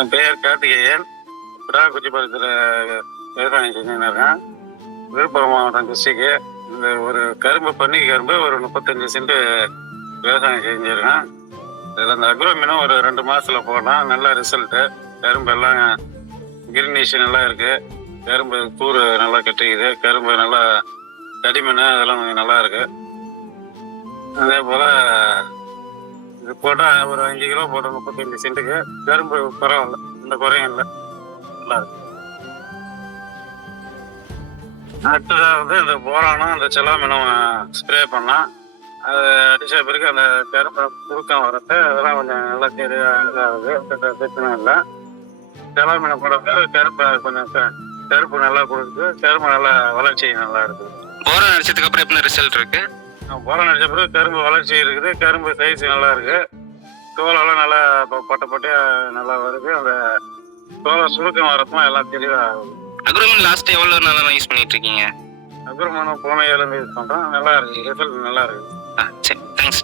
என் பெயர் கார்த்திகேயன். விடாக்குச்சிபாளையத்தில் விவசாயம் செஞ்சுன்னு இருக்கேன். விழுப்புரம் மாவட்டம் டிஸ்ட்ரிக்கு. இந்த ஒரு கரும்பு பன்னி கரும்பு ஒரு முப்பத்தஞ்சு சென்ட் விவசாயம் செஞ்சுருக்கேன். இதில் இந்த அக்ரோமினும் ஒரு ரெண்டு மாதத்தில் போடலாம் நல்ல ரிசல்ட்டு. கரும்பு எல்லாம் கிரினேஷன் நல்லா இருக்குது கரும்பு தூர் நல்லா கட்டிக்குது. கரும்பு நல்லா தடிமண் அதெல்லாம் கொஞ்சம் நல்லா இருக்குது அதே போல் போட்டால் ஒரு அஞ்சு கிலோ போட்டோம் முப்பத்தஞ்சு சென்ட்டுக்கு கரும்பு பரவாயில்ல இந்த குறையும் இல்லை. நல்லா இருக்கு. அடுத்ததாக வந்து இந்த போரானும் இந்த செலாமினும் ஸ்ப்ரே பண்ணலாம் அது அடிச்ச பிறகு அந்த கரும்பு குறுக்கம் வரது அதெல்லாம் கொஞ்சம் நல்லா தெரியாது பிரச்சனை இல்லை. செலாமினை போடுறது கருப்பை கொஞ்சம் கருப்பு நல்லா கொடுக்குது கரும்பு நல்லா வளர்ச்சி நல்லா இருக்குது. போரன் அடிச்சதுக்கு அப்புறம் எப்படி ரிசல்ட் இருக்கு? போரான் அடித்த பிறகு கரும்பு வளர்ச்சி இருக்குது. கரும்பு சைஸ் நல்லா இருக்கு. தோலெல்லாம் நல்லா பட்டை பட்டையாக நல்லா வருது. அந்த தோலை சுருக்கம் வரப்போ எல்லாம் தெளிவாக ஆகுது. அக்ரோமின் லாஸ்ட் எவ்வளவு நாளா யூஸ் பண்ணிட்டு இருக்கீங்க அப்புறமா போன ஏழு யூஸ் பண்ணுறோம் நல்லா இருக்கு. ரிசல்ட் நல்லா இருக்கு. ஆ சரி. தேங்க்ஸ்